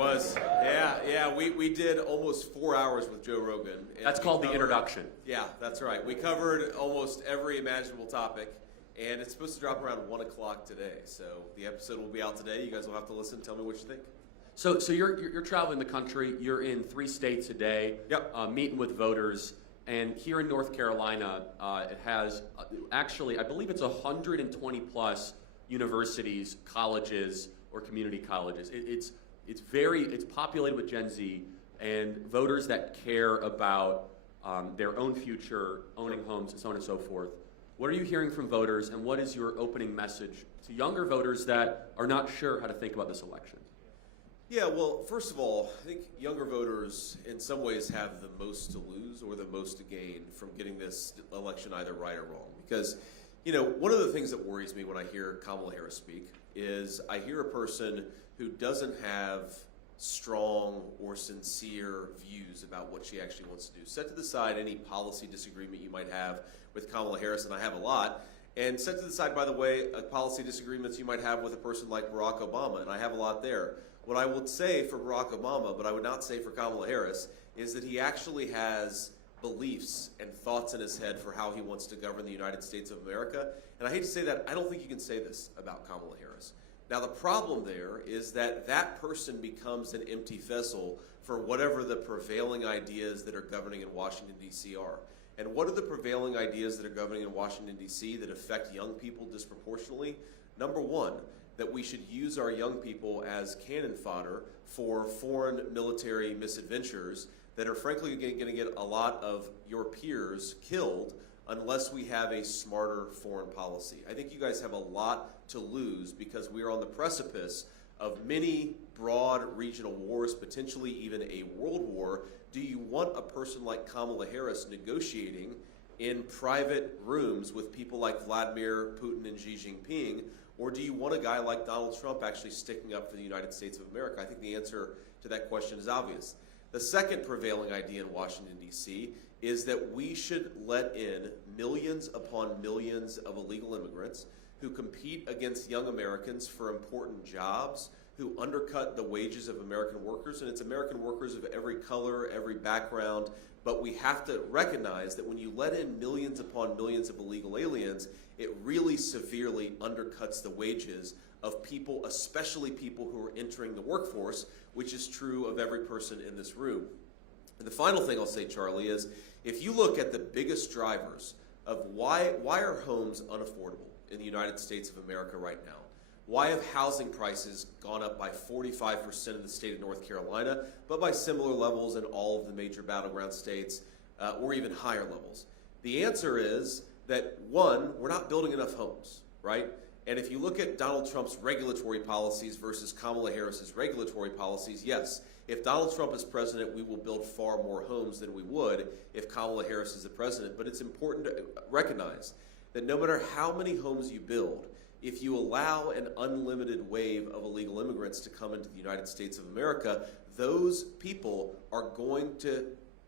was. Yeah. We did almost 4 hours with Joe Rogan. That's called the introduction. Yeah, that's right. We covered almost every imaginable topic, and it's supposed to drop around 1 o'clock today. So the episode will be out today. You guys will have to listen. Tell me what you think. So you're traveling the country. You're in 3 states a day. Yep. Meeting with voters. And here in North Carolina, it has actually, I believe it's 120 plus universities, colleges, or community colleges. It's populated with Gen Z and voters that care about their own future, owning homes, and so on and so forth. What are you hearing from voters, and what is your opening message to younger voters that are not sure how to think about this election? Yeah, well, first of all, I think younger voters in some ways have the most to lose or the most to gain from getting this election either right or wrong. Because, one of the things that worries me when I hear Kamala Harris speak is I hear a person who doesn't have strong or sincere views about what she actually wants to do. Set to the side any policy disagreement you might have with Kamala Harris, and I have a lot. And set to the side, by the way, policy disagreements you might have with a person like Barack Obama, and I have a lot there. What I would say for Barack Obama, but I would not say for Kamala Harris, is that he actually has beliefs and thoughts in his head for how he wants to govern the United States of America. And I hate to say that, I don't think you can say this about Kamala Harris. Now, the problem there is that that person becomes an empty vessel for whatever the prevailing ideas that are governing in Washington, D.C. are. And what are the prevailing ideas that are governing in Washington, D.C. that affect young people disproportionately? Number one, that we should use our young people as cannon fodder for foreign military misadventures that are frankly going to get a lot of your peers killed unless we have a smarter foreign policy. I think you guys have a lot to lose because we are on the precipice of many broad regional wars, potentially even a world war. Do you want a person like Kamala Harris negotiating in private rooms with people like Vladimir Putin and Xi Jinping? Or do you want a guy like Donald Trump actually sticking up for the United States of America? I think the answer to that question is obvious. The second prevailing idea in Washington, D.C. is that we should let in millions upon millions of illegal immigrants who compete against young Americans for important jobs, who undercut the wages of American workers, and it's American workers of every color, every background, but we have to recognize that when you let in millions upon millions of illegal aliens, it really severely undercuts the wages of people, especially people who are entering the workforce, which is true of every person in this room. And the final thing I'll say, Charlie, is if you look at the biggest drivers of why are homes unaffordable in the United States of America right now? Why have housing prices gone up by 45% in the state of North Carolina, but by similar levels in all of the major battleground states, or even higher levels? The answer is that, one, we're not building enough homes, right? And if you look at Donald Trump's regulatory policies versus Kamala Harris's regulatory policies, yes, if Donald Trump is president, we will build far more homes than we would if Kamala Harris is the president. But it's important to recognize that no matter how many homes you build, if you allow an unlimited wave of illegal immigrants to come into the United States of America, those people are going to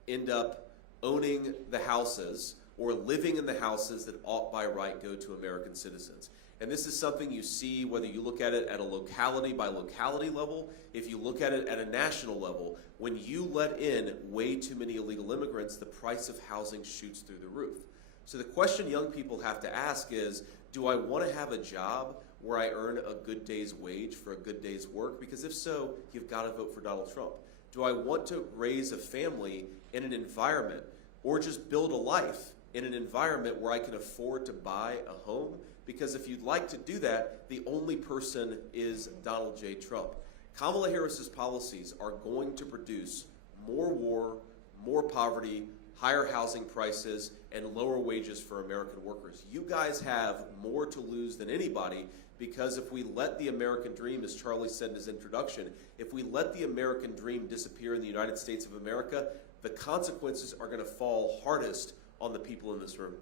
end up owning the houses or living in the houses that ought by right go to American citizens. And this is something you see whether you look at it at a locality by locality level, if you look at it at a national level. When you let in way too many illegal immigrants, the price of housing shoots through the roof. So the question young people have to ask is, do I want to have a job where I earn a good day's wage for a good day's work? Because if so, you've got to vote for Donald Trump. Do I want to raise a family in an environment or just build a life in an environment where I can afford to buy a home? Because if you'd like to do that, the only person is Donald J. Trump. Kamala Harris's policies are going to produce more war, more poverty, higher housing prices, and lower wages for American workers. You guys have more to lose than anybody, because if we let the American dream, as Charlie said in his introduction, if we let the American dream disappear in the United States of America, the consequences are going to fall hardest on the people in this room.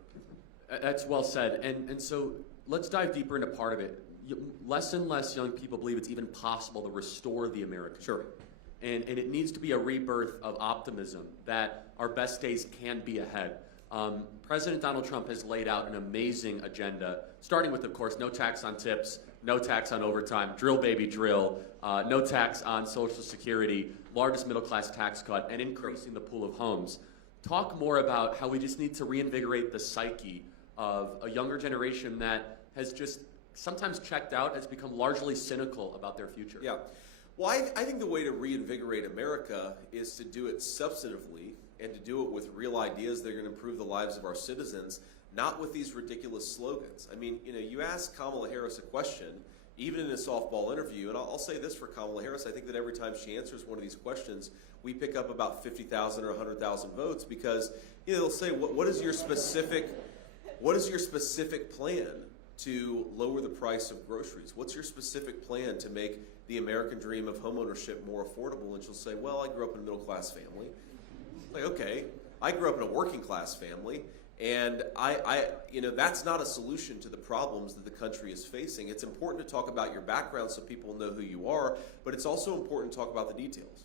That's well said. And so let's dive deeper into part of it. Less and less young people believe it's even possible to restore the American. Sure. And it needs to be a rebirth of optimism that our best days can be ahead. President Donald Trump has laid out an amazing agenda, starting with, of course, no tax on tips, no tax on overtime, drill baby drill, no tax on Social Security, largest middle-class tax cut, and increasing the pool of homes. Talk more about how we just need to reinvigorate the psyche of a younger generation that has just sometimes checked out, has become largely cynical about their future. Yeah. Well, I think the way to reinvigorate America is to do it substantively and to do it with real ideas that are going to improve the lives of our citizens, not with these ridiculous slogans. I mean, you ask Kamala Harris a question, even in a softball interview, and I'll say this for Kamala Harris, I think that every time she answers one of these questions, we pick up about 50,000 or 100,000 votes because they'll say, what is your specific plan to lower the price of groceries? What's your specific plan to make the American dream of homeownership more affordable? And she'll say, well, I grew up in a middle-class family. Like, okay, I grew up in a working-class family, and that's not a solution to the problems that the country is facing. It's important to talk about your background so people know who you are, but it's also important to talk about the details.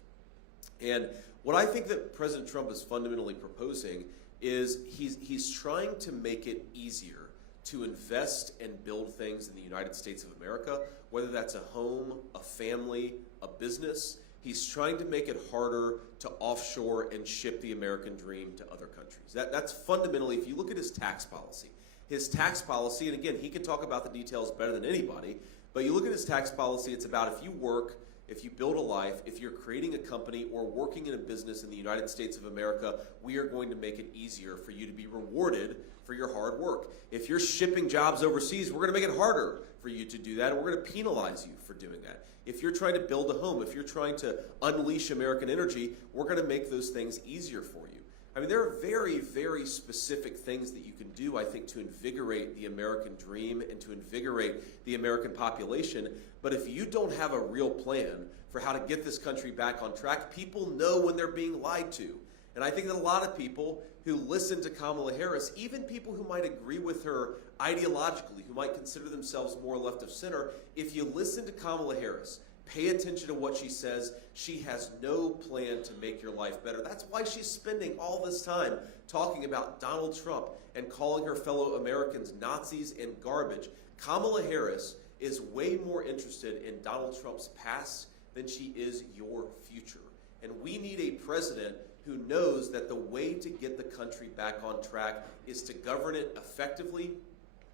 And what I think that President Trump is fundamentally proposing is he's trying to make it easier to invest and build things in the United States of America, whether that's a home, a family, a business. He's trying to make it harder to offshore and ship the American dream to other countries. That's fundamentally, if you look at his tax policy, and again, he can talk about the details better than anybody, but you look at his tax policy, it's about if you work, if you build a life, if you're creating a company or working in a business in the United States of America, we are going to make it easier for you to be rewarded for your hard work. If you're shipping jobs overseas, we're going to make it harder for you to do that, and we're going to penalize you for doing that. If you're trying to build a home, if you're trying to unleash American energy, we're going to make those things easier for you. I mean, there are very, very specific things that you can do, I think, to invigorate the American dream and to invigorate the American population. But if you don't have a real plan for how to get this country back on track, people know when they're being lied to. And I think that a lot of people who listen to Kamala Harris, even people who might agree with her ideologically, who might consider themselves more left of center, if you listen to Kamala Harris, pay attention to what she says, she has no plan to make your life better. That's why she's spending all this time talking about Donald Trump and calling her fellow Americans Nazis and garbage. Kamala Harris is way more interested in Donald Trump's past than she is your future. And we need a president who knows that the way to get the country back on track is to govern it effectively,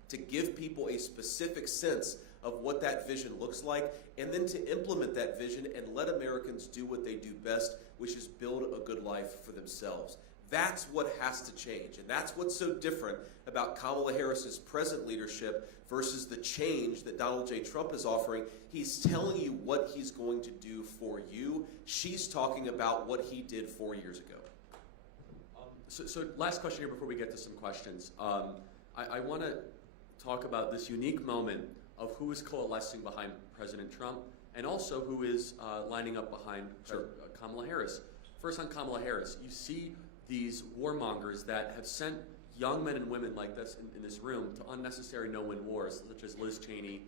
to give people a specific sense of what that vision looks like, and then to implement that vision and let Americans do what they do best, which is build a good life for themselves. That's what has to change, and that's what's so different about Kamala Harris's present leadership versus the change that Donald J. Trump is offering. He's telling you what he's going to do for you. She's talking about what he did 4 years ago. So last question here before we get to some questions. I want to talk about this unique moment of who is coalescing behind President Trump and also who is lining up behind Kamala Harris. First on Kamala Harris, you see these warmongers that have sent young men and women like this in this room to unnecessary no-win wars, such as Liz Cheney,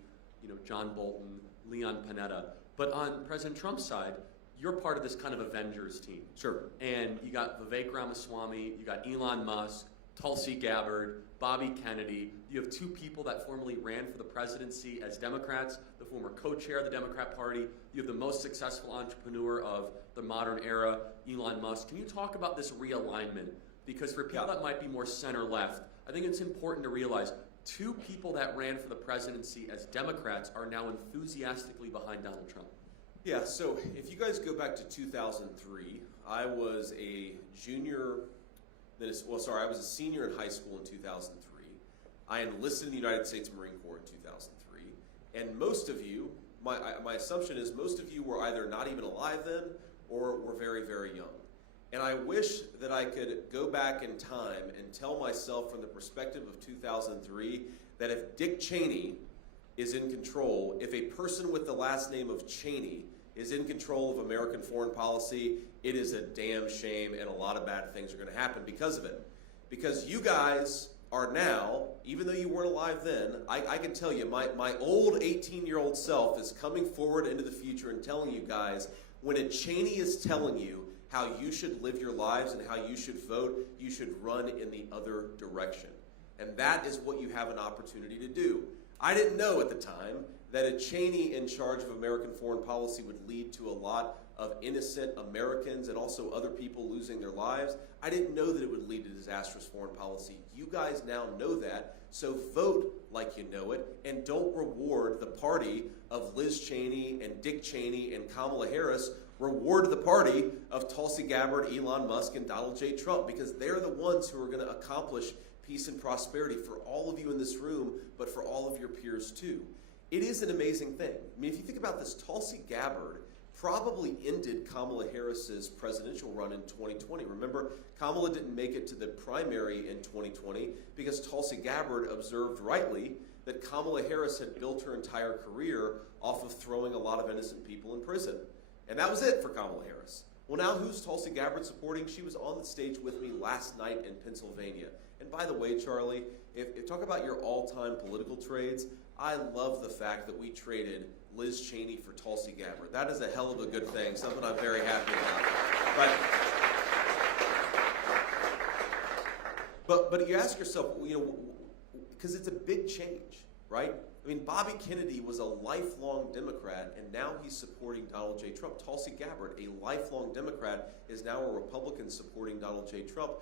John Bolton, Leon Panetta. But on President Trump's side, you're part of this kind of Avengers team. Sure. And you got Vivek Ramaswamy, you got Elon Musk, Tulsi Gabbard, Bobby Kennedy. You have two people that formerly ran for the presidency as Democrats, the former co-chair of the Democrat Party. You have the most successful entrepreneur of the modern era, Elon Musk. Can you talk about this realignment? Because for people that might be more center-left, I think it's important to realize two people that ran for the presidency as Democrats are now enthusiastically behind Donald Trump. Yeah, so if you guys go back to 2003, I was a I was a senior in high school in 2003. I enlisted in the United States Marine Corps in 2003. And most of you, my assumption is most of you were either not even alive then or were very, very young. And I wish that I could go back in time and tell myself from the perspective of 2003 that if Dick Cheney is in control, if a person with the last name of Cheney is in control of American foreign policy, it is a damn shame and a lot of bad things are going to happen because of it. Because you guys are now, even though you weren't alive then, I can tell you, my old 18-year-old self is coming forward into the future and telling you guys, when a Cheney is telling you how you should live your lives and how you should vote, you should run in the other direction. And that is what you have an opportunity to do. I didn't know at the time that a Cheney in charge of American foreign policy would lead to a lot of innocent Americans and also other people losing their lives. I didn't know that it would lead to disastrous foreign policy. You guys now know that, so vote like you know it, and don't reward the party of Liz Cheney and Dick Cheney and Kamala Harris. Reward the party of Tulsi Gabbard, Elon Musk, and Donald J. Trump, because they're the ones who are going to accomplish peace and prosperity for all of you in this room, but for all of your peers too. It is an amazing thing. I mean, if you think about this, Tulsi Gabbard probably ended Kamala Harris's presidential run in 2020. Remember, Kamala didn't make it to the primary in 2020 because Tulsi Gabbard observed rightly that Kamala Harris had built her entire career off of throwing a lot of innocent people in prison. And that was it for Kamala Harris. Well, now who's Tulsi Gabbard supporting? She was on the stage with me last night in Pennsylvania. And by the way, Charlie, if talk about your all-time political trades, I love the fact that we traded Liz Cheney for Tulsi Gabbard. That is a hell of a good thing, something I'm very happy about. But you ask yourself, you know, because it's a big change, right? I mean, Bobby Kennedy was a lifelong Democrat, and now he's supporting Donald J. Trump. Tulsi Gabbard, a lifelong Democrat, is now a Republican supporting Donald J. Trump.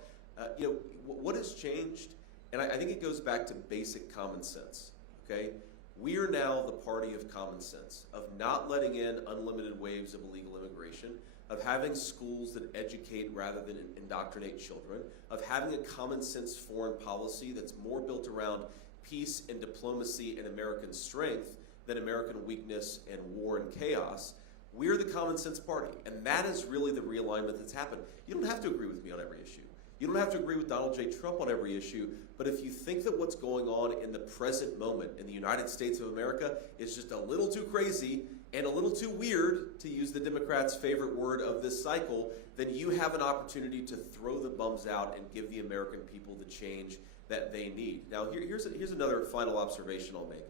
You know, what has changed? And I think it goes back to basic common sense, okay? We are now the party of common sense, of not letting in unlimited waves of illegal immigration, of having schools that educate rather than indoctrinate children, of having a common sense foreign policy that's more built around peace and diplomacy and American strength than American weakness and war and chaos. We're the common sense party, and that is really the realignment that's happened. You don't have to agree with me on every issue. You don't have to agree with Donald J. Trump on every issue, but if you think that what's going on in the present moment in the United States of America is just a little too crazy and a little too weird, to use the Democrats' favorite word of this cycle, then you have an opportunity to throw the bums out and give the American people the change that they need. Now, here's another final observation I'll make.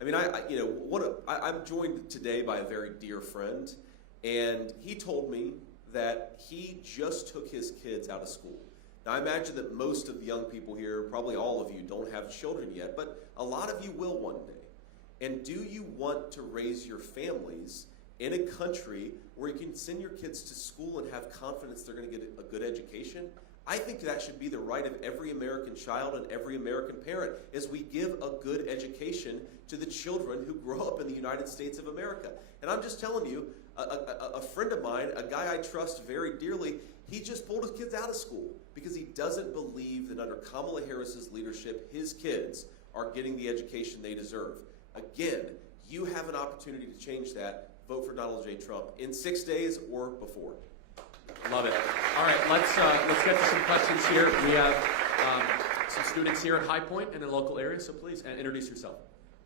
I mean, I'm joined today by a very dear friend, and he told me that he just took his kids out of school. Now, I imagine that most of the young people here, probably all of you, don't have children yet, but a lot of you will one day. And do you want to raise your families in a country where you can send your kids to school and have confidence they're going to get a good education? I think that should be the right of every American child and every American parent, is we give a good education to the children who grow up in the United States of America. And I'm just telling you, a friend of mine, a guy I trust very dearly, he just pulled his kids out of school because he doesn't believe that under Kamala Harris's leadership, his kids are getting the education they deserve. Again, you have an opportunity to change that. Vote for Donald J. Trump in 6 days or before. Love it. All right, let's get to some questions here. We have some students here at High Point and in local areas, so please introduce yourself.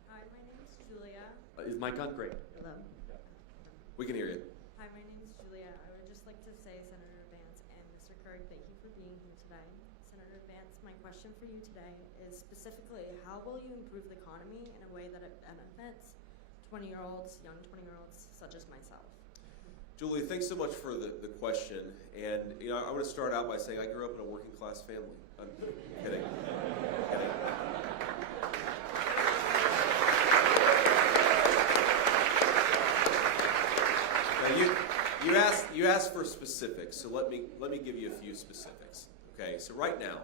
Hi, my name is Julia. Is Mike on? Great. Hello. We can hear you. Hi, my name is Julia. I would just like to say, Senator Vance and Mr. Kirk, thank you for being here today. Senator Vance, my question for you today is specifically, how will you improve the economy in a way that it benefits 20-year-olds, young 20-year-olds such as myself? Julie, thanks so much for the question. And I want to start out by saying I grew up in a working class family. I'm kidding. Kidding. Now you asked for specifics, so let me give you a few specifics. Okay, so right now,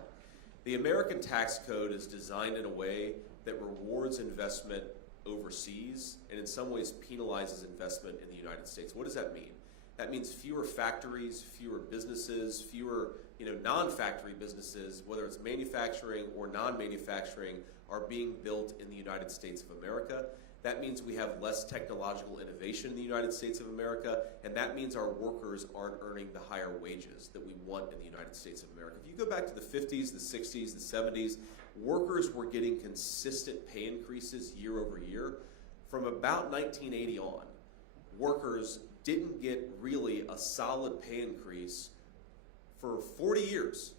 the American tax code is designed in a way that rewards investment overseas and in some ways penalizes investment in the United States. What does that mean? That means fewer factories, fewer businesses, fewer non-factory businesses, whether it's manufacturing or non-manufacturing, are being built in the United States of America. That means we have less technological innovation in the United States of America, and that means our workers aren't earning the higher wages that we want in the United States of America. If you go back to the 50s, the 60s, the 70s, workers were getting consistent pay increases year over year. From about 1980 on, workers didn't get really a solid pay increase for 40 years.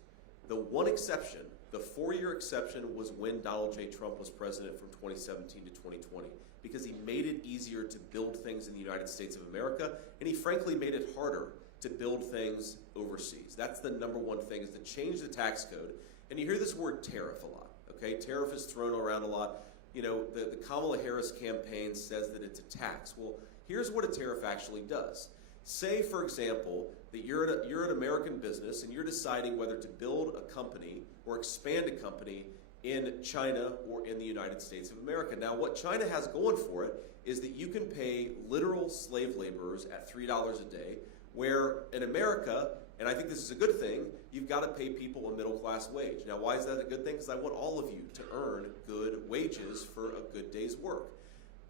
The one exception, the 4-year exception, was when Donald J. Trump was president from 2017 to 2020, because he made it easier to build things in the United States of America, and he frankly made it harder to build things overseas. That's the number one thing, is to change the tax code. And you hear this word tariff a lot, okay? Tariff is thrown around a lot. You know, the Kamala Harris campaign says that it's a tax. Well, here's what a tariff actually does. Say, for example, that you're an American business and you're deciding whether to build a company or expand a company in China or in the United States of America. Now, what China has going for it is that you can pay literal slave laborers at $3 a day, where in America, and I think this is a good thing, you've got to pay people a middle-class wage. Now, why is that a good thing? Because I want all of you to earn good wages for a good day's work.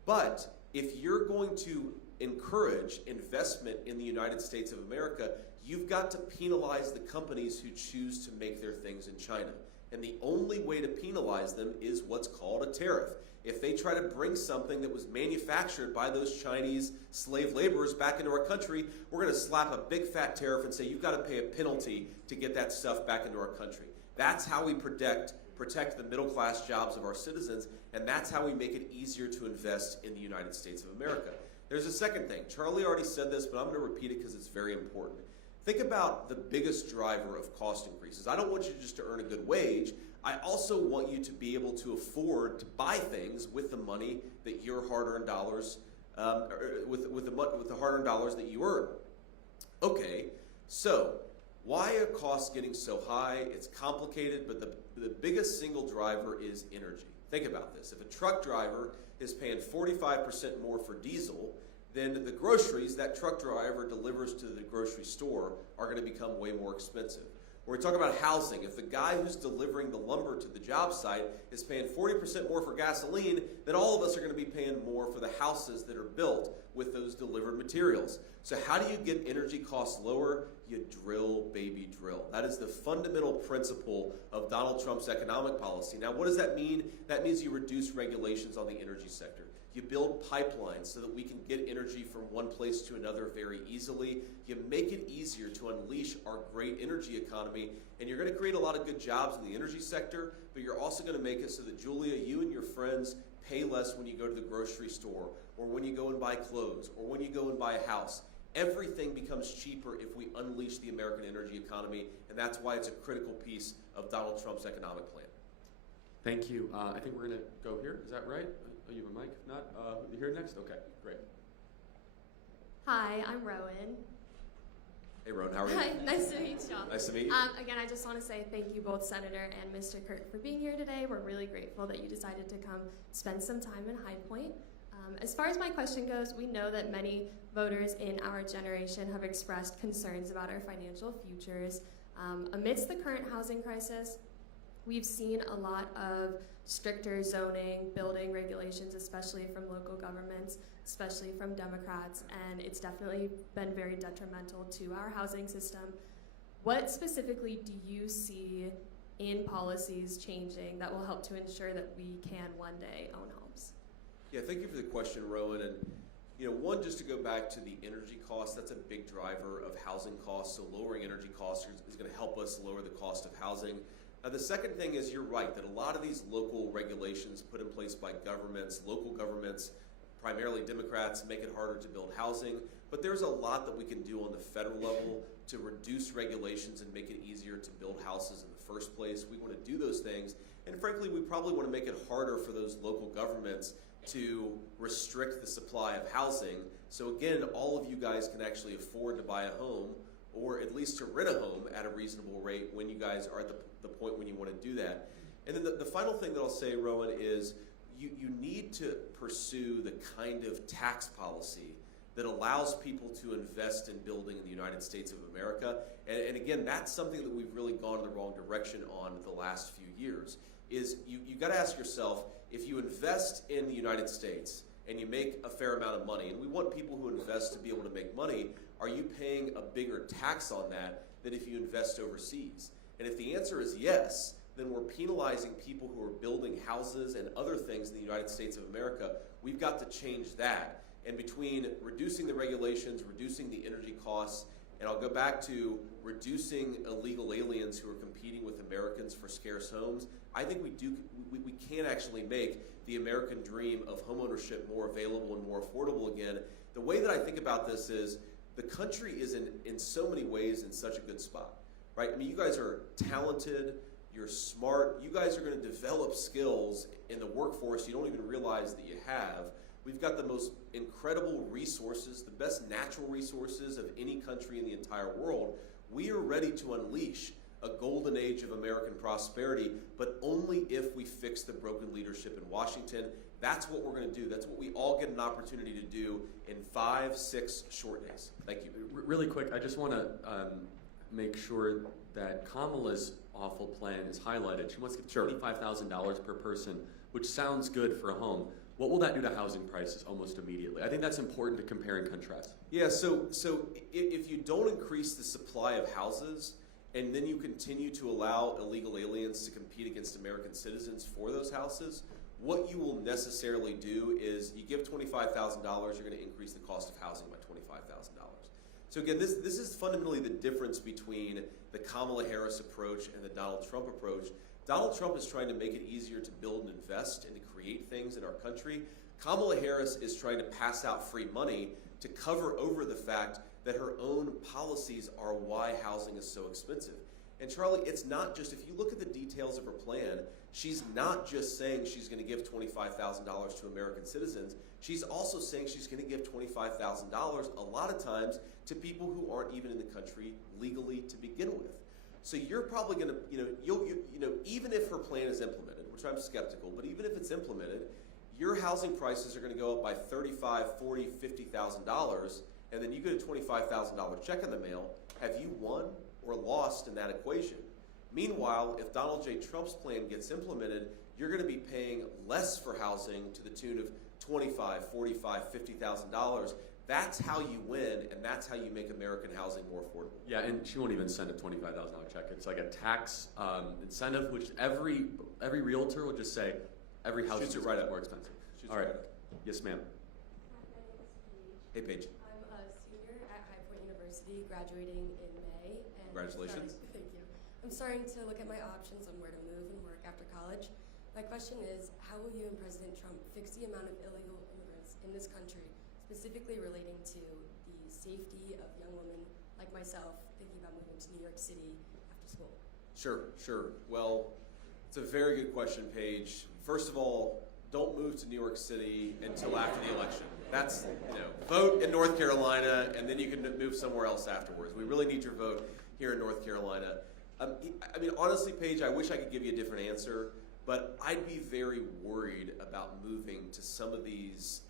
But if you're going to encourage investment in the United States of America, you've got to penalize the companies who choose to make their things in China. And the only way to penalize them is what's called a tariff. If they try to bring something that was manufactured by those Chinese slave laborers back into our country, we're going to slap a big fat tariff and say you've got to pay a penalty to get that stuff back into our country. That's how we protect the middle class jobs of our citizens, and that's how we make it easier to invest in the United States of America. There's a second thing. Charlie already said this, but I'm going to repeat it because it's very important. Think about the biggest driver of cost increases. I don't want you just to earn a good wage. I also want you to be able to afford to buy things with the money that your hard-earned dollars, with the hard-earned dollars that you earn. Okay, so why are costs getting so high? It's complicated, but the biggest single driver is energy. Think about this. If a truck driver is paying 45% more for diesel, then the groceries that truck driver delivers to the grocery store are going to become way more expensive. When we talk about housing, if the guy who's delivering the lumber to the job site is paying 40% more for gasoline, then all of us are going to be paying more for the houses that are built with those delivered materials. So how do you get energy costs lower? You drill, baby, drill. That is the fundamental principle of Donald Trump's economic policy. Now, what does that mean? That means you reduce regulations on the energy sector. You build pipelines so that we can get energy from one place to another very easily. You make it easier to unleash our great energy economy, and you're going to create a lot of good jobs in the energy sector, but you're also going to make it so that, Julia, you and your friends pay less when you go to the grocery store, or when you go and buy clothes, or when you go and buy a house. Everything becomes cheaper if we unleash the American energy economy, and that's why it's a critical piece of Donald Trump's economic plan. Thank you. I think we're going to go here. Is that right? Oh, you have a mic? If not, here next? Okay, great. Hi, I'm Rowan. Hey, Rowan, how are you? Hi, nice to meet y'all. Nice to meet you. Again, I just want to say thank you both, Senator and Mr. Kirk, for being here today. We're really grateful that you decided to come spend some time in High Point. As far as my question goes, we know that many voters in our generation have expressed concerns about our financial futures. Amidst the current housing crisis, we've seen a lot of stricter zoning, building regulations, especially from local governments, especially from Democrats, and it's definitely been very detrimental to our housing system. What specifically do you see in policies changing that will help to ensure that we can one day own homes? Yeah, thank you for the question, Rowan. And one, just to go back to the energy costs, that's a big driver of housing costs. So lowering energy costs is going to help us lower the cost of housing. Now, the second thing is, you're right, that a lot of these local regulations put in place by governments, local governments, primarily Democrats, make it harder to build housing. But there's a lot that we can do on the federal level to reduce regulations and make it easier to build houses in the first place. We want to do those things. And frankly, we probably want to make it harder for those local governments to restrict the supply of housing. So again, all of you guys can actually afford to buy a home, or at least to rent a home at a reasonable rate when you guys are at the point when you want to do that. And then the final thing that I'll say, Rowan, is you need to pursue the kind of tax policy that allows people to invest in building in the United States of America. And again, that's something that we've really gone in the wrong direction on the last few years. Is you got to ask yourself, if you invest in the United States and you make a fair amount of money, and we want people who invest to be able to make money, are you paying a bigger tax on that than if you invest overseas? And if the answer is yes, then we're penalizing people who are building houses and other things in the United States of America. We've got to change that. And between reducing the regulations, reducing the energy costs, and I'll go back to reducing illegal aliens who are competing with Americans for scarce homes, I think we can actually make the American dream of homeownership more available and more affordable again. The way that I think about this is, the country is in so many ways in such a good spot, right? I mean, you guys are talented, you're smart, you guys are going to develop skills in the workforce you don't even realize that you have. We've got the most incredible resources, the best natural resources of any country in the entire world. We are ready to unleash a golden age of American prosperity, but only if we fix the broken leadership in Washington. That's what we're going to do. That's what we all get an opportunity to do in 5-6 short days. Thank you. Really quick, I just want to make sure that Kamala's awful plan is highlighted. She wants to give $25,000 per person, which sounds good for a home. What will that do to housing prices almost immediately? I think that's important to compare and contrast. Yeah, so if you don't increase the supply of houses, and then you continue to allow illegal aliens to compete against American citizens for those houses, what you will necessarily do is you give $25,000, you're going to increase the cost of housing by $25,000. So again, this is fundamentally the difference between the Kamala Harris approach and the Donald Trump approach. Donald Trump is trying to make it easier to build and invest and to create things in our country. Kamala Harris is trying to pass out free money to cover over the fact that her own policies are why housing is so expensive. And Charlie, it's not just, if you look at the details of her plan, she's not just saying she's going to give $25,000 to American citizens. She's also saying she's going to give $25,000 a lot of times to people who aren't even in the country legally to begin with. So you're probably going to, even if her plan is implemented, which I'm skeptical, but even if it's implemented, your housing prices are going to go up by $35,000, $40,000, $50,000, and then you get a $25,000 check in the mail. Have you won or lost in that equation? Meanwhile, if Donald J. Trump's plan gets implemented, you're going to be paying less for housing to the tune of $25,000, $45,000, $50,000. That's how you win, and that's how you make American housing more affordable. Yeah, and she won't even send a $25,000 check. It's like a tax incentive, which every realtor will just say every house is right more expensive. Shoots All right. right up. Yes, ma'am. Hey, Paige. I'm a senior at High Point University, graduating in May. And Congratulations. Thank you. I'm starting to look at my options on where to move and work after college. My question is, how will you and President Trump fix the amount of illegal immigrants in this country, specifically relating to the safety of young women like myself thinking about moving to New York City after school? Sure. Well, it's a very good question, Paige. First of all, don't move to New York City until after the election. That's, vote in North Carolina, and then you can move somewhere else afterwards. We really need your vote here in North Carolina. Honestly, Paige, I wish I could give you a different answer, but I'd be very worried about moving to some of these,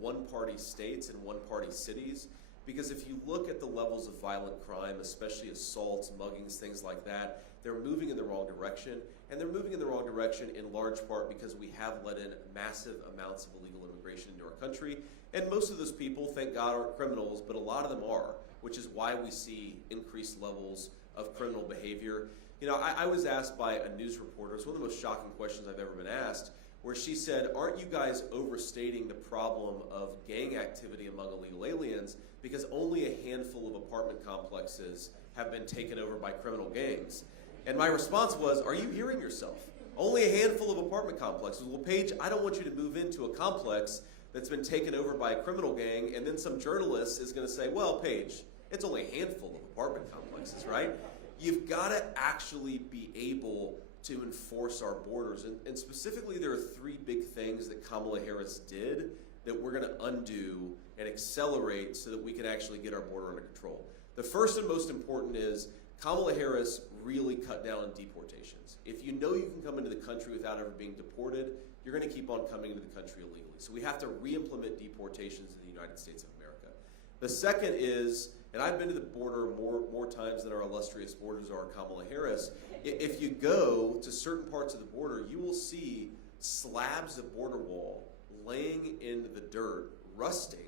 one-party states and one-party cities, because if you look at the levels of violent crime, especially assaults, muggings, things like that, they're moving in the wrong direction, and they're moving in the wrong direction in large part because we have let in massive amounts of illegal immigration into our country, and most of those people, thank God, aren't criminals, but a lot of them are, which is why we see increased levels of criminal behavior. I was asked by a news reporter, it's one of the most shocking questions I've ever been asked, where she said, aren't you guys overstating the problem of gang activity among illegal aliens because only a handful of apartment complexes have been taken over by criminal gangs? And my response was, are you hearing yourself? Only a handful of apartment complexes. Well, Paige, I don't want you to move into a complex that's been taken over by a criminal gang, and then some journalist is going to say, well, Paige, it's only a handful of apartment complexes, right? You've got to actually be able to enforce our borders. And specifically, there are 3 big things that Kamala Harris did that we're going to undo and accelerate so that we can actually get our border under control. The first and most important is Kamala Harris really cut down on deportations. If you know you can come into the country without ever being deported, you're going to keep on coming into the country illegally. So we have to re-implement deportations in the United States of America. The second is, and I've been to the border more times than our illustrious borders are Kamala Harris, if you go to certain parts of the border, you will see slabs of border wall laying in the dirt, rusting,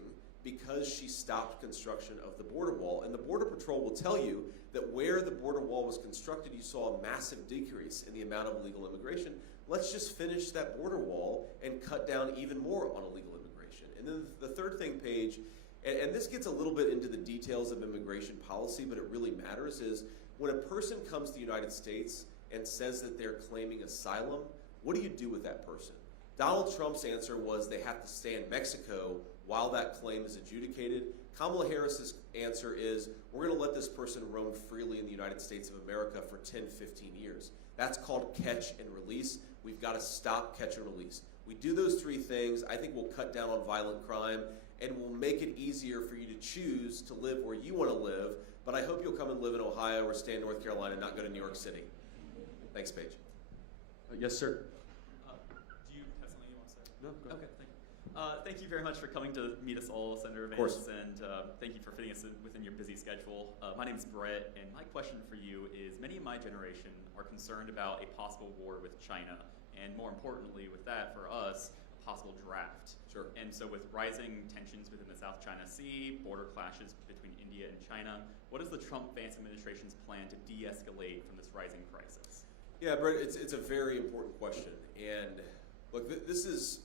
because she stopped construction of the border wall. And the Border Patrol will tell you that where the border wall was constructed, you saw a massive decrease in the amount of illegal immigration. Let's just finish that border wall and cut down even more on illegal immigration. And then the third thing, Paige, and this gets a little bit into the details of immigration policy, but it really matters, is when a person comes to the United States and says that they're claiming asylum, what do you do with that person? Donald Trump's answer was they have to stay in Mexico while that claim is adjudicated. Kamala Harris's answer is, we're going to let this person roam freely in the United States of America for 10, 15 years. That's called catch and release. We've got to stop catch and release. We do those three things, I think we'll cut down on violent crime, and we'll make it easier for you to choose to live where you want to live. But I hope you'll come and live in Ohio or stay in North Carolina and not go to New York City. Thanks, Paige. Yes, sir. Do you have something you want to say? No, go ahead. Okay, thank you. Thank you very much for coming to meet us all, Senator Of course. Vance, and thank you for fitting us within your busy schedule. My name is Brett, and my question for you is, many of my generation are concerned about a possible war with China, and more importantly with that, for us, a possible draft. Sure. And so with rising tensions within the South China Sea, border clashes between India and China, what is the Trump-Vance administration's plan to de-escalate from this rising crisis? Yeah, Brett, it's a very important question. And look, this is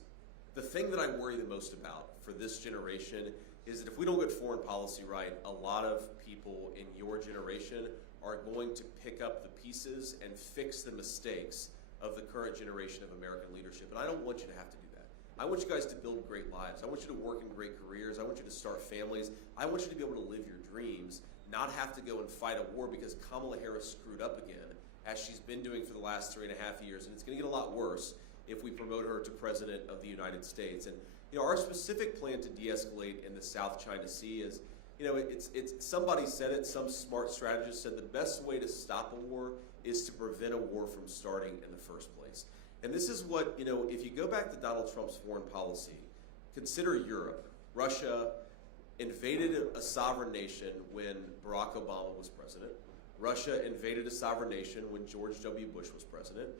the thing that I worry the most about for this generation is that if we don't get foreign policy right, a lot of people in your generation are going to pick up the pieces and fix the mistakes of the current generation of American leadership. And I don't want you to have to do that. I want you guys to build great lives. I want you to work in great careers. I want you to start families. I want you to be able to live your dreams, not have to go and fight a war because Kamala Harris screwed up again, as she's been doing for the last 3.5 years. And it's going to get a lot worse if we promote her to President of the United States. And our specific plan to de-escalate in the South China Sea is, it's somebody said it, some smart strategist said the best way to stop a war is to prevent a war from starting in the first place. And this is what, if you go back to Donald Trump's foreign policy, consider Europe. Russia invaded a sovereign nation when Barack Obama was president. Russia invaded a sovereign nation when George W. Bush was president.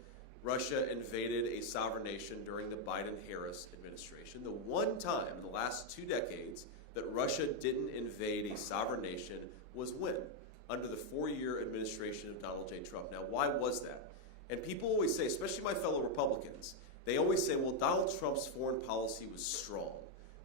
Russia invaded a sovereign nation during the Biden-Harris administration. The one time in the last 2 decades that Russia didn't invade a sovereign nation was when? Under the 4-year administration of Donald J. Trump. Now, why was that? And people always say, especially my fellow Republicans, they always say, well, Donald Trump's foreign policy was strong.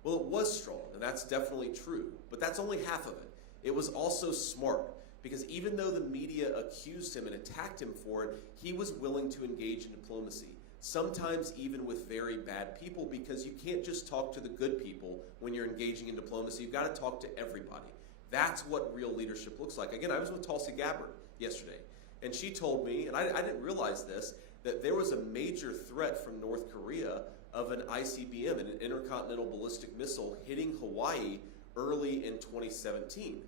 Well, it was strong, and that's definitely true, but that's only half of it. It was also smart, because even though the media accused him and attacked him for it, he was willing to engage in diplomacy, sometimes even with very bad people, because you can't just talk to the good people when you're engaging in diplomacy. You've got to talk to everybody. That's what real leadership looks like. Again, I was with Tulsi Gabbard yesterday, and she told me, and I didn't realize this, that there was a major threat from North Korea of an ICBM, an intercontinental ballistic missile, hitting Hawaii early in 2017.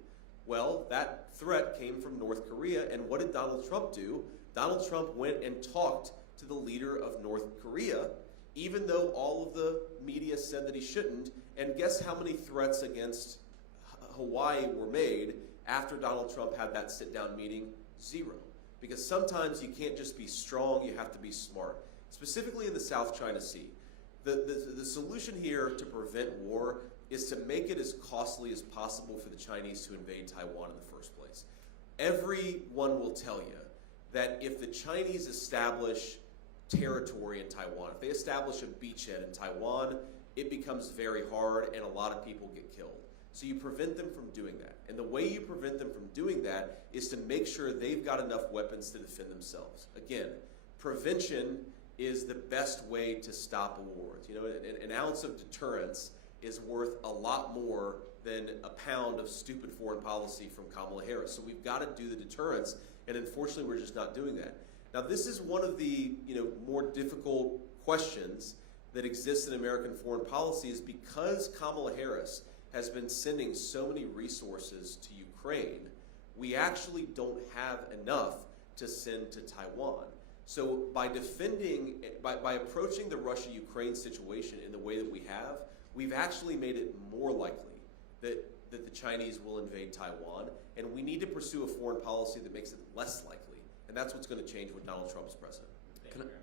Well, that threat came from North Korea, and what did Donald Trump do? Donald Trump went and talked to the leader of North Korea, even though all of the media said that he shouldn't, and guess how many threats against Hawaii were made after Donald Trump had that sit-down meeting? 0. Because sometimes you can't just be strong, you have to be smart. Specifically in the South China Sea. The solution here to prevent war is to make it as costly as possible for the Chinese to invade Taiwan in the first place. Everyone will tell you that if the Chinese establish territory in Taiwan, if they establish a beachhead in Taiwan, it becomes very hard and a lot of people get killed. So you prevent them from doing that. And the way you prevent them from doing that is to make sure they've got enough weapons to defend themselves. Again, prevention is the best way to stop a war. An ounce of deterrence is worth a lot more than a pound of stupid foreign policy from Kamala Harris. So we've got to do the deterrence, and unfortunately we're just not doing that. Now this is one of the more difficult questions that exists in American foreign policy, is because Kamala Harris has been sending so many resources to Ukraine, we actually don't have enough to send to Taiwan. So by approaching the Russia-Ukraine situation in the way that we have, we've actually made it more likely that the Chinese will invade Taiwan, and we need to pursue a foreign policy that makes it less likely. And that's what's going to change when Donald Trump is president.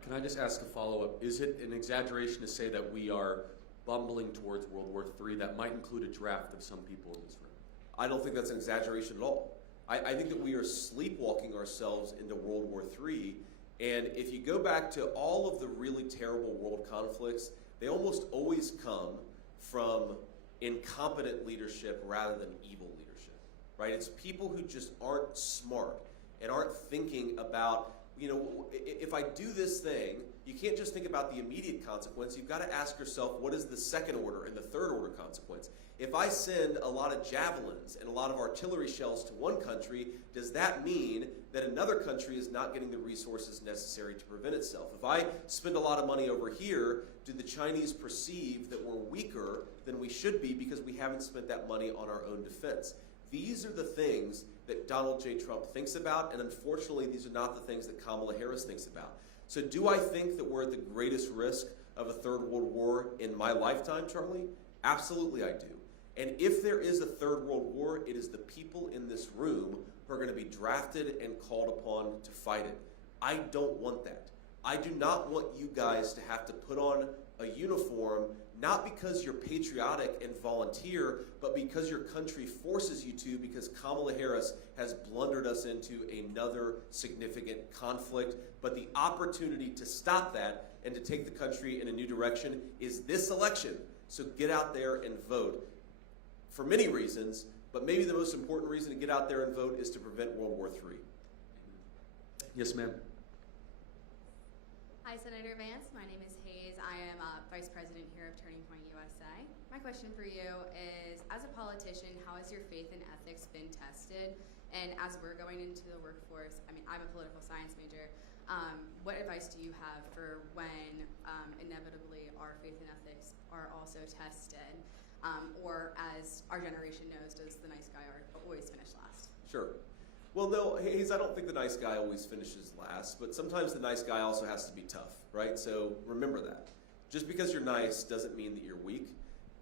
Can I just ask a follow-up? Is it an exaggeration to say that we are bumbling towards World War III? That might include a draft of some people in this room. I don't think that's an exaggeration at all. I think that we are sleepwalking ourselves into World War III, and if you go back to all of the really terrible world conflicts, they almost always come from incompetent leadership rather than evil leadership, right? It's people who just aren't smart and aren't thinking about if I do this thing, you can't just think about the immediate consequence. You've got to ask yourself, what is the second order and the third order consequence? If I send a lot of javelins and a lot of artillery shells to one country, does that mean that another country is not getting the resources necessary to prevent itself? If I spend a lot of money over here, do the Chinese perceive that we're weaker than we should be because we haven't spent that money on our own defense? These are the things that Donald J. Trump thinks about, and unfortunately, these are not the things that Kamala Harris thinks about. So do I think that we're at the greatest risk of a third world war in my lifetime, Charlie? Absolutely I do. And if there is a third world war, it is the people in this room who are going to be drafted and called upon to fight it. I don't want that. I do not want you guys to have to put on a uniform, not because you're patriotic and volunteer, but because your country forces you to, because Kamala Harris has blundered us into another significant conflict. But the opportunity to stop that and to take the country in a new direction is this election. So get out there and vote. For many reasons, but maybe the most important reason to get out there and vote is to prevent World War III. Yes, ma'am. Hi, Senator Vance. My name is Hayes. I am Vice President here of Turning Point USA. My question for you is, as a politician, how has your faith and ethics been tested? And as we're going into the workforce, I mean, I'm a political science major. What advice do you have for when inevitably our faith and ethics are also tested? Or as our generation knows, does the nice guy always finish last? Sure. Well, no, Hayes, I don't think the nice guy always finishes last, but sometimes the nice guy also has to be tough, right? So remember that. Just because you're nice doesn't mean that you're weak.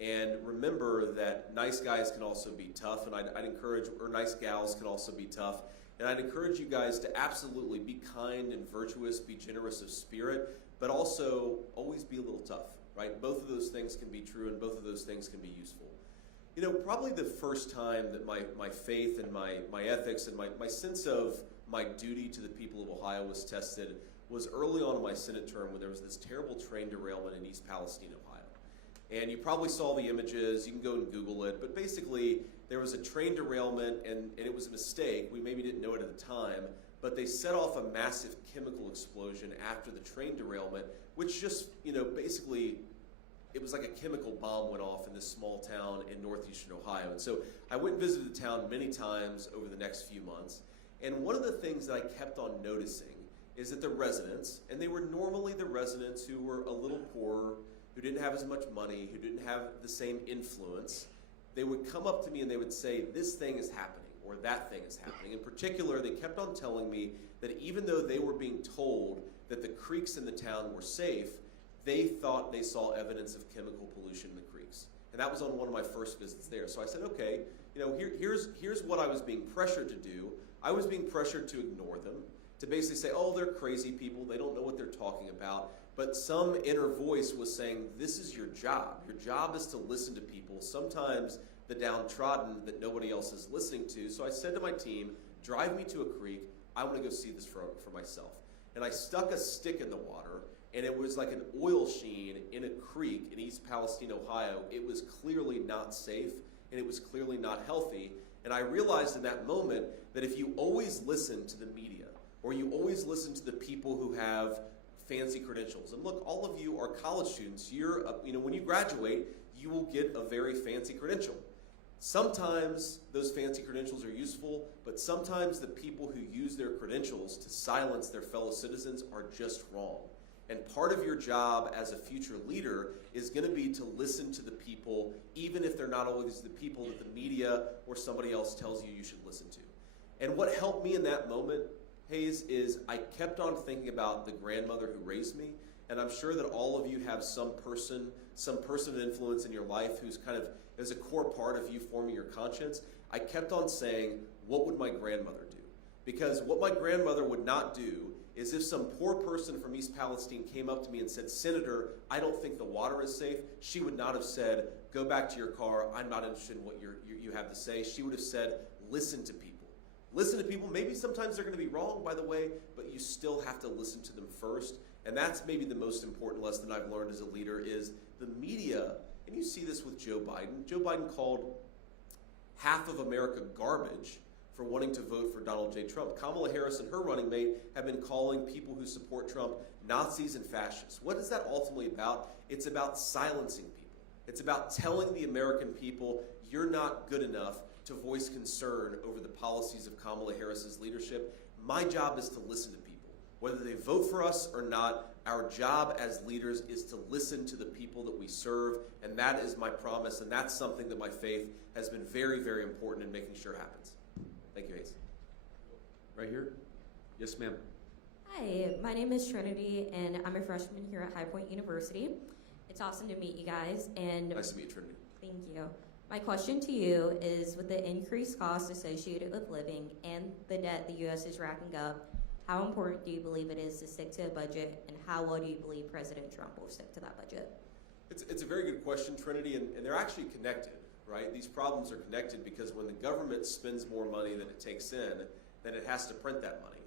And remember that nice guys can also be tough, and I'd encourage, or nice gals can also be tough. And I'd encourage you guys to absolutely be kind and virtuous, be generous of spirit, but also always be a little tough, right? Both of those things can be true, and both of those things can be useful. You know, probably the first time that my faith and my ethics and my sense of my duty to the people of Ohio was tested was early on in my Senate term when there was this terrible train derailment in East Palestine, Ohio. And you probably saw the images, you can go and Google it, but basically there was a train derailment and it was a mistake. We maybe didn't know it at the time, but they set off a massive chemical explosion after the train derailment, which just, basically it was like a chemical bomb went off in this small town in northeastern Ohio. And so I went and visited the town many times over the next few months. And one of the things that I kept on noticing is that the residents, and they were normally the residents who were a little poorer, who didn't have as much money, who didn't have the same influence, they would come up to me and they would say, this thing is happening, or that thing is happening. In particular, they kept on telling me that even though they were being told that the creeks in the town were safe, they thought they saw evidence of chemical pollution in the creeks. And that was on one of my first visits there. So I said, okay, here's what I was being pressured to do. I was being pressured to ignore them, to basically say, oh, they're crazy people, they don't know what they're talking about. But some inner voice was saying, this is your job. Your job is to listen to people, sometimes the downtrodden that nobody else is listening to. So I said to my team, drive me to a creek. I want to go see this for myself. And I stuck a stick in the water, and it was like an oil sheen in a creek in East Palestine, Ohio. It was clearly not safe, and it was clearly not healthy. And I realized in that moment that if you always listen to the media, or you always listen to the people who have fancy credentials, and look, all of you are college students. When you graduate, you will get a very fancy credential. Sometimes those fancy credentials are useful, but sometimes the people who use their credentials to silence their fellow citizens are just wrong. And part of your job as a future leader is going to be to listen to the people, even if they're not always the people that the media or somebody else tells you you should listen to. And what helped me in that moment, Hayes, is I kept on thinking about the grandmother who raised me, and I'm sure that all of you have some person of influence in your life who's kind of is a core part of you forming your conscience. I kept on saying, what would my grandmother do? Because what my grandmother would not do is if some poor person from East Palestine came up to me and said, Senator, I don't think the water is safe, she would not have said, go back to your car, I'm not interested in what you have to say. She would have said, listen to people. Listen to people. Maybe sometimes they're going to be wrong, by the way, but you still have to listen to them first. And that's maybe the most important lesson I've learned as a leader is the media, and you see this with Joe Biden. Joe Biden called half of America garbage for wanting to vote for Donald J. Trump. Kamala Harris and her running mate have been calling people who support Trump Nazis and fascists. What is that ultimately about? It's about silencing people. It's about telling the American people, you're not good enough to voice concern over the policies of Kamala Harris's leadership. My job is to listen to people. Whether they vote for us or not, our job as leaders is to listen to the people that we serve, and that is my promise, and that's something that my faith has been very, very important in making sure happens. Thank you, Hayes. Right here? Yes, ma'am. Hi, my name is Trinity, and I'm a freshman here at High Point University. It's awesome to meet you guys, and Nice to meet you, Trinity. thank you. My question to you is, with the increased costs associated with living and the debt the U.S. is racking up, how important do you believe it is to stick to a budget, and how well do you believe President Trump will stick to that budget? It's a very good question, Trinity, and they're actually connected, right? These problems are connected because when the government spends more money than it takes in, then it has to print that money.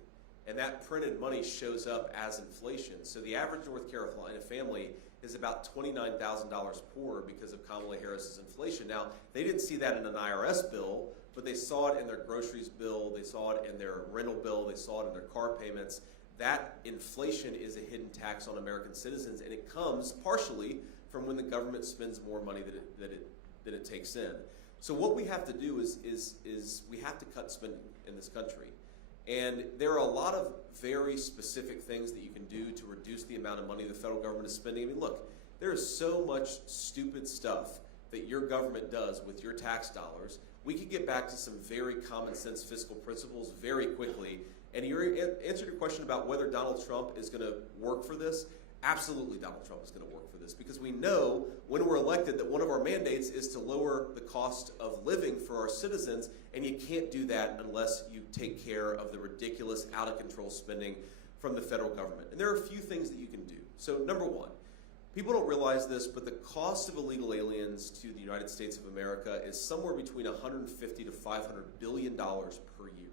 And that printed money shows up as inflation. So the average North Carolina family is about $29,000 poorer because of Kamala Harris's inflation. Now, they didn't see that in an IRS bill, but they saw it in their groceries bill, they saw it in their rental bill, they saw it in their car payments. That inflation is a hidden tax on American citizens, and it comes partially from when the government spends more money than it takes in. So what we have to do is we have to cut spending in this country. And there are a lot of very specific things that you can do to reduce the amount of money the federal government is spending. I mean, look, there is so much stupid stuff that your government does with your tax dollars. We could get back to some very common sense fiscal principles very quickly. And your answer to your question about whether Donald Trump is going to work for this, absolutely Donald Trump is going to work for this, because we know when we're elected that one of our mandates is to lower the cost of living for our citizens, and you can't do that unless you take care of the ridiculous, out-of-control spending from the federal government. And there are a few things that you can do. So number one, people don't realize this, but the cost of illegal aliens to the United States of America is somewhere between $150 to $500 billion per year,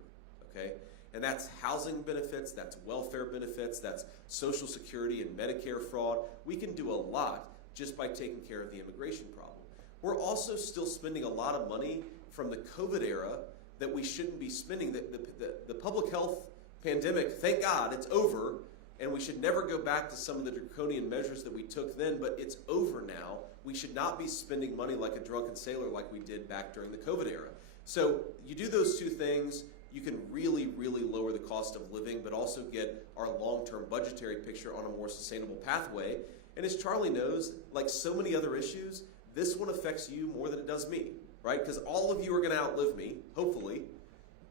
okay? And that's housing benefits, that's welfare benefits, that's Social Security and Medicare fraud. We can do a lot just by taking care of the immigration problem. We're also still spending a lot of money from the COVID era that we shouldn't be spending. The public health pandemic, thank God, it's over, and we should never go back to some of the draconian measures that we took then, but it's over now. We should not be spending money like a drunken sailor like we did back during the COVID era. So you do those two things, you can really, really lower the cost of living, but also get our long-term budgetary picture on a more sustainable pathway. And as Charlie knows, like so many other issues, this one affects you more than it does me, right? Because all of you are going to outlive me, hopefully.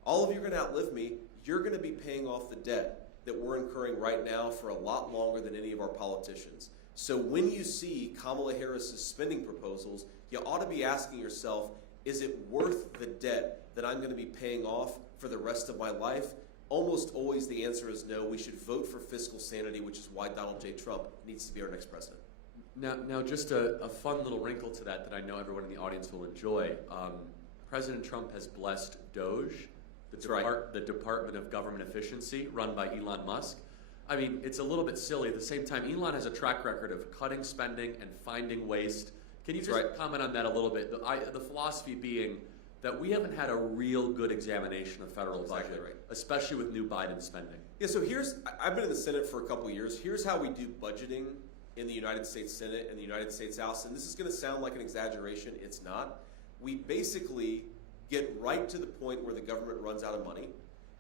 All of you are going to outlive me. You're going to be paying off the debt that we're incurring right now for a lot longer than any of our politicians. So when you see Kamala Harris's spending proposals, you ought to be asking yourself, is it worth the debt that I'm going to be paying off for the rest of my life? Almost always the answer is no. We should vote for fiscal sanity, which is why Donald J. Trump needs to be our next president. Now just a fun little wrinkle to that I know everyone in the audience will enjoy. President Trump has blessed Doge, the Department of Government Efficiency, run by Elon Musk. I mean, it's a little bit silly. At the same time, Elon has a track record of cutting spending and finding waste. Can you just comment on that a little bit? The philosophy being that we haven't had a real good examination of federal budget, especially with new Biden spending. Yeah, so I've been in the Senate for a couple of years. Here's how we do budgeting in the United States Senate and the United States House, and this is going to sound like an exaggeration. It's not. We basically get right to the point where the government runs out of money,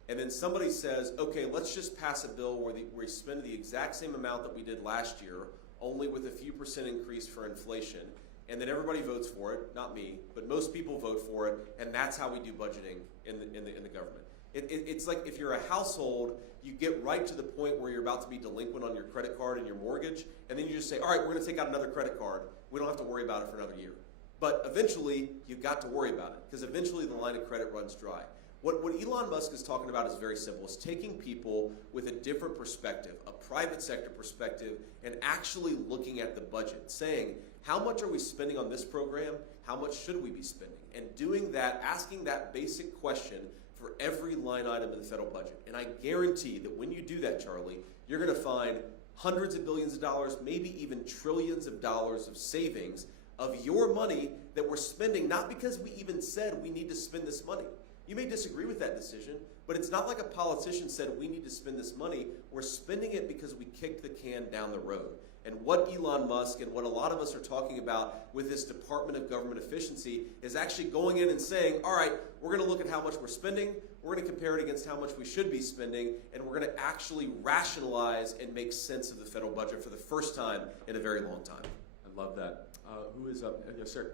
and then somebody says, okay, let's just pass a bill where we spend the exact same amount that we did last year, only with a few % increase for inflation. And then everybody votes for it, not me, but most people vote for it, and that's how we do budgeting in the government. It's like if you're a household, you get right to the point where you're about to be delinquent on your credit card and your mortgage, and then you just say, all right, we're going to take out another credit card. We don't have to worry about it for another year. But eventually, you've got to worry about it, because eventually the line of credit runs dry. What Elon Musk is talking about is very simple. It's taking people with a different perspective, a private sector perspective, and actually looking at the budget, saying, how much are we spending on this program? How much should we be spending? And doing that, asking that basic question for every line item in the federal budget. And I guarantee that when you do that, Charlie, you're going to find hundreds of billions of dollars, maybe even trillions of dollars of savings of your money that we're spending, not because we even said we need to spend this money. You may disagree with that decision, but it's not like a politician said we need to spend this money. We're spending it because we kicked the can down the road. And what Elon Musk and what a lot of us are talking about with this Department of Government Efficiency is actually going in and saying, all right, we're going to look at how much we're spending, we're going to compare it against how much we should be spending, and we're going to actually rationalize and make sense of the federal budget for the first time in a very long time. I love that. Who is up? Yes, sir.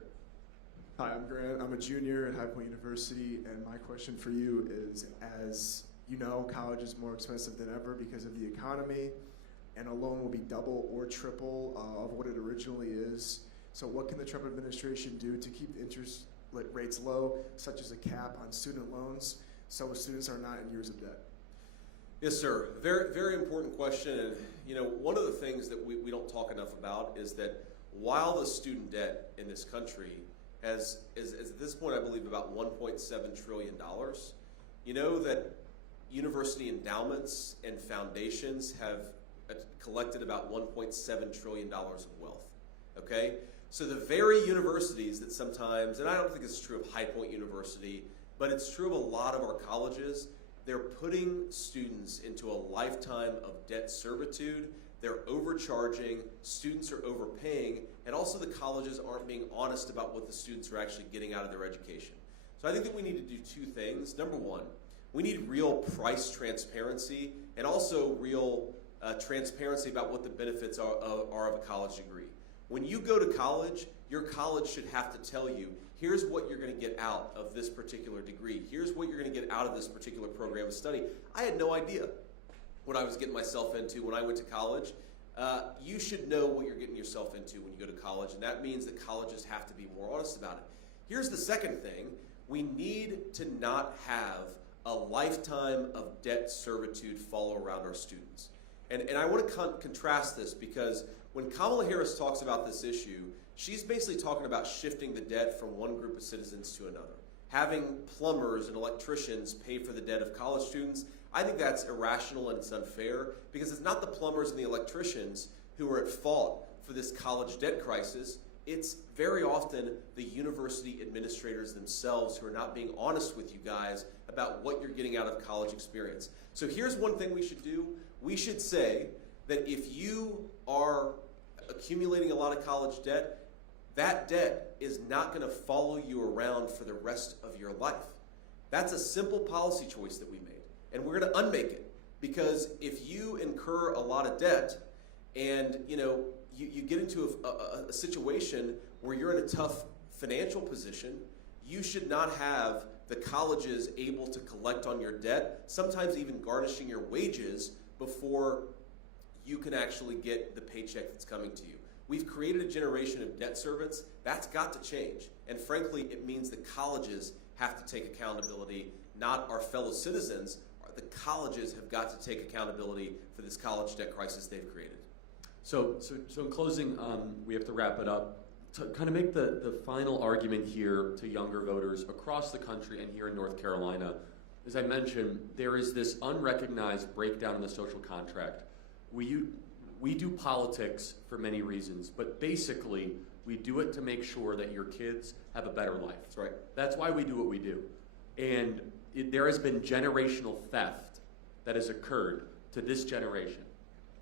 Hi, I'm Grant. I'm a junior at High Point University, and my question for you is, as you know, college is more expensive than ever because of the economy, and a loan will be double or triple of what it originally is. So what can the Trump administration do to keep interest rates low, such as a cap on student loans, so students are not in years of debt? Yes, sir. Very, very important question. And one of the things that we don't talk enough about is that while the student debt in this country is at this point, I believe, about $1.7 trillion, you know that university endowments and foundations have collected about $1.7 trillion of wealth, okay? So the very universities that sometimes, and I don't think it's true of High Point University, but it's true of a lot of our colleges, they're putting students into a lifetime of debt servitude. They're overcharging, students are overpaying, and also the colleges aren't being honest about what the students are actually getting out of their education. So I think that we need to do two things. Number one, we need real price transparency and also real transparency about what the benefits are of a college degree. When you go to college, your college should have to tell you, here's what you're going to get out of this particular degree. Here's what you're going to get out of this particular program of study. I had no idea what I was getting myself into when I went to college. You should know what you're getting yourself into when you go to college, and that means that colleges have to be more honest about it. Here's the second thing. We need to not have a lifetime of debt servitude follow around our students. And I want to contrast this because when Kamala Harris talks about this issue, she's basically talking about shifting the debt from one group of citizens to another. Having plumbers and electricians pay for the debt of college students, I think that's irrational and it's unfair because it's not the plumbers and the electricians who are at fault for this college debt crisis. It's very often the university administrators themselves who are not being honest with you guys about what you're getting out of college experience. So here's one thing we should do. We should say that if you are accumulating a lot of college debt, that debt is not going to follow you around for the rest of your life. That's a simple policy choice that we made. And we're going to unmake it because if you incur a lot of debt and you get into a situation where you're in a tough financial position, you should not have the colleges able to collect on your debt, sometimes even garnishing your wages before you can actually get the paycheck that's coming to you. We've created a generation of debt servants. That's got to change. And frankly, it means the colleges have to take accountability, not our fellow citizens. The colleges have got to take accountability for this college debt crisis they've created. So in closing, we have to wrap it up. To kind of make the final argument here to younger voters across the country and here in North Carolina, as I mentioned, there is this unrecognized breakdown in the social contract. We do politics for many reasons, but basically we do it to make sure that your kids have a better life. That's right. That's why we do what we do. And there has been generational theft that has occurred to this generation.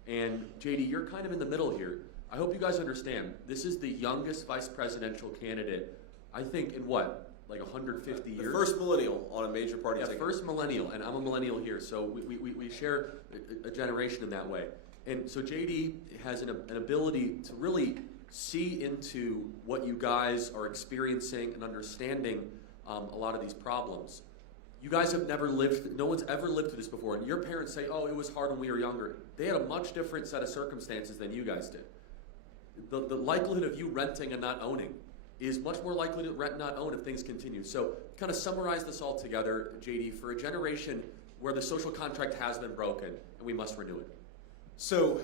And JD, you're kind of in the middle here. I hope you guys understand, this is the youngest vice presidential candidate, I think, in what, like 150 years? The first millennial on a major party ticket. First millennial, and I'm a millennial here, so we share a generation in that way. And so JD has an ability to really see into what you guys are experiencing and understanding a lot of these problems. You guys have never lived, no one's ever lived through this before, and your parents say, oh, it was hard when we were younger. They had a much different set of circumstances than you guys did. The likelihood of you renting and not owning is much more likely to rent and not own if things continue. So kind of summarize this all together, JD, for a generation where the social contract has been broken and we must renew it. So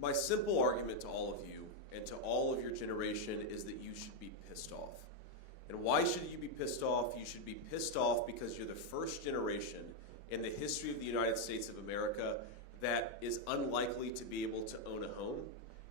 my simple argument to all of you and to all of your generation is that you should be pissed off. And why should you be pissed off? You should be pissed off because you're the first generation in the history of the United States of America that is unlikely to be able to own a home,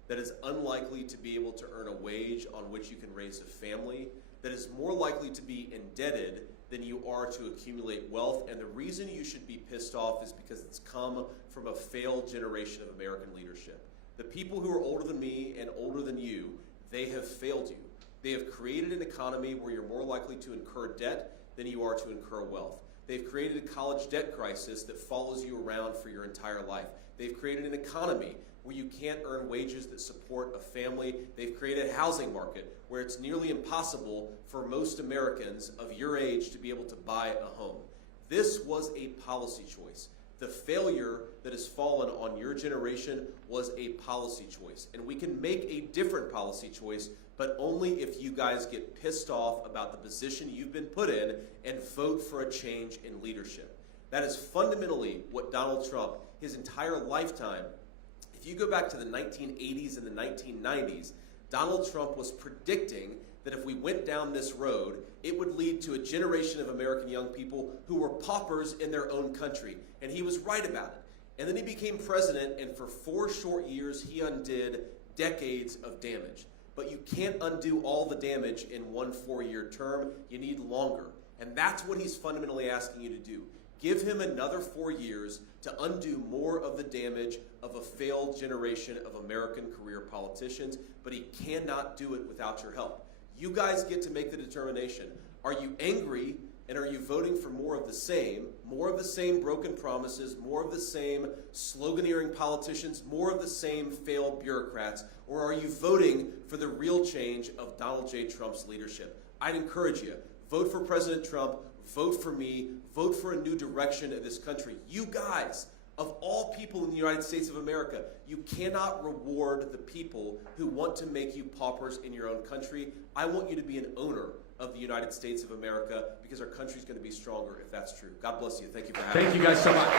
that is unlikely to be able to earn a wage on which you can raise a family, that is more likely to be indebted than you are to accumulate wealth. And the reason you should be pissed off is because it's come from a failed generation of American leadership. The people who are older than me and older than you, they have failed you. They have created an economy where you're more likely to incur debt than you are to incur wealth. They've created a college debt crisis that follows you around for your entire life. They've created an economy where you can't earn wages that support a family. They've created a housing market where it's nearly impossible for most Americans of your age to be able to buy a home. This was a policy choice. The failure that has fallen on your generation was a policy choice. And we can make a different policy choice, but only if you guys get pissed off about the position you've been put in and vote for a change in leadership. That is fundamentally what Donald Trump, his entire lifetime, if you go back to the 1980s and the 1990s, Donald Trump was predicting that if we went down this road, it would lead to a generation of American young people who were paupers in their own country. And he was right about it. And then he became president, and for 4 short years, he undid decades of damage. But you can't undo all the damage in one 4-year term. You need longer. And that's what he's fundamentally asking you to do. Give him another 4 years to undo more of the damage of a failed generation of American career politicians, but he cannot do it without your help. You guys get to make the determination. Are you angry and are you voting for more of the same broken promises, more of the same sloganeering politicians, more of the same failed bureaucrats, or are you voting for the real change of Donald J. Trump's leadership? I'd encourage you, vote for President Trump, vote for me, vote for a new direction of this country. You guys, of all people in the United States of America, you cannot reward the people who want to make you paupers in your own country. I want you to be an owner of the United States of America because our country is going to be stronger if that's true. God bless you. Thank you for having me. Thank you guys so much.